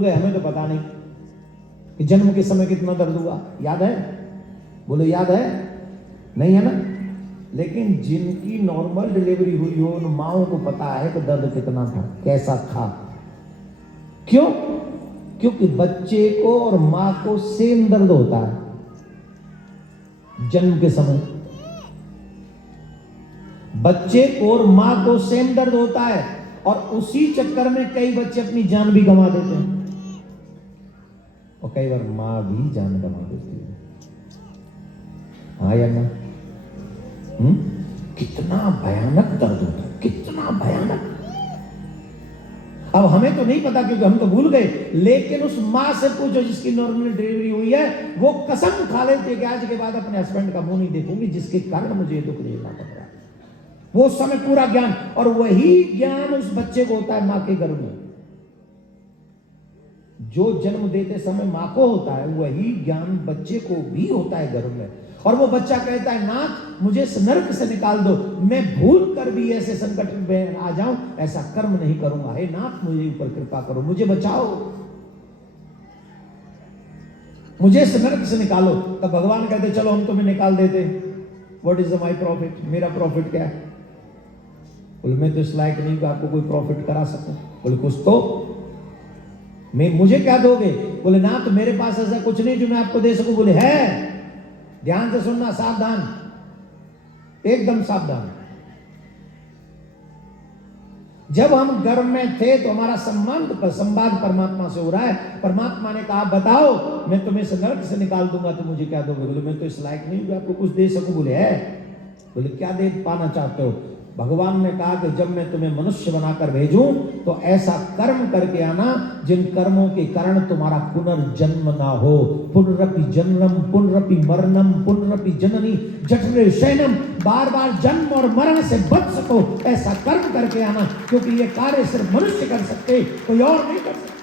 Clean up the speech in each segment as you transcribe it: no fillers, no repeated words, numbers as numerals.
गए, हमें तो पता नहीं कि जन्म के समय कितना दर्द हुआ। याद है? बोलो याद है? नहीं है ना? लेकिन जिनकी नॉर्मल डिलीवरी हुई हो उन माओं को पता है कि दर्द कितना था, कैसा था। क्यों? क्योंकि बच्चे को और मां को सेम दर्द होता है जन्म के समय। बच्चे को और मां को सेम दर्द होता है, और उसी चक्कर में कई बच्चे अपनी जान भी गंवा देते हैं, और कई बार मां भी जान गंवा देती है। हाँ या ना? कितना भयानक दर्द होता है, कितना भयानक। अब हमें तो नहीं पता क्योंकि हम तो भूल गए, लेकिन उस मां से पूछो जिसकी नॉर्मल डिलीवरी हुई है, वो कसम खा लेते कि आज के बाद अपने हस्बैंड का मुंह नहीं देखूंगी जिसके कारण मुझे दुख झेलना पड़ रहा है। वो समय पूरा ज्ञान, और वही ज्ञान उस बच्चे को होता है मां के गर्भ में। जो जन्म देते समय मां को होता है वही ज्ञान बच्चे को भी होता है गर्भ में। और वो बच्चा कहता है, नाथ मुझे इस नरक से निकाल दो, मैं भूल कर भी ऐसे संकट में आ जाऊं, ऐसा कर्म नहीं करूंगा। हे नाथ मुझे ऊपर कृपा करो, मुझे बचाओ, मुझे इस नरक से निकालो। तब भगवान कहते चलो हम तुम्हें निकाल देते। What is my profit? मेरा प्रॉफिट क्या है? बोले मैं तो इस लायक नहीं कि आपको कोई प्रॉफिट करा सकूं। बोले कुछ तो, मैं मुझे क्या दोगे? बोले ना तो मेरे पास ऐसा कुछ नहीं जो मैं आपको दे सकूं। बोले है, ध्यान से सुनना, सावधान, एकदम सावधान। जब हम गर्भ में थे तो हमारा संवाद परमात्मा से हो रहा है। परमात्मा ने कहा बताओ मैं तुम्हें इस नरक से निकाल दूंगा तो मुझे क्या दोगे? बोले मैं तो इस लायक नहीं हूं आपको कुछ दे सकूं। बोले है? बोले क्या दे पाना चाहते हो? भगवान ने कहा कि जब मैं तुम्हें मनुष्य बनाकर भेजूं तो ऐसा कर्म करके आना जिन कर्मों के कारण तुम्हारा पुनर्जन्म ना हो। पुनरपि जन्मम पुनरपि मरणम पुनरपि जननी जठरे शयनम, बार बार जन्म और मरण से बच सको ऐसा कर्म करके आना, क्योंकि ये कार्य सिर्फ मनुष्य कर सकते, कोई और नहीं कर सकता।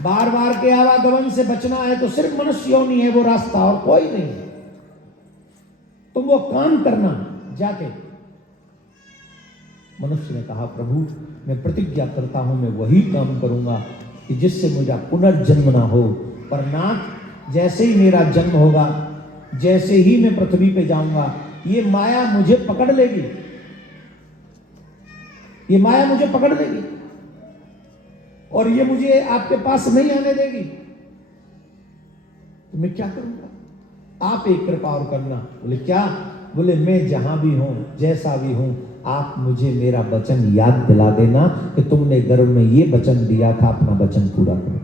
बार बार के आवागमन से बचना है तो सिर्फ मनुष्य योनि है वो रास्ता, और कोई नहीं है। तुम वो काम करना जाके। मनुष्य ने कहा प्रभु मैं प्रतिज्ञा करता हूं मैं वही काम करूंगा कि जिससे मुझे पुनर्जन्म ना हो। पर नाथ जैसे ही मेरा जन्म होगा, जैसे ही मैं पृथ्वी पे जाऊंगा, ये माया मुझे पकड़ लेगी, ये माया मुझे पकड़ लेगी और ये मुझे आपके पास नहीं आने देगी। तो मैं क्या करूंगा? आप एक कृपा और करना। बोले क्या? बोले मैं जहां भी हूं, जैसा भी हूं, आप मुझे मेरा वचन याद दिला देना कि तुमने गर्भ में ये वचन दिया था, अपना वचन पूरा करो।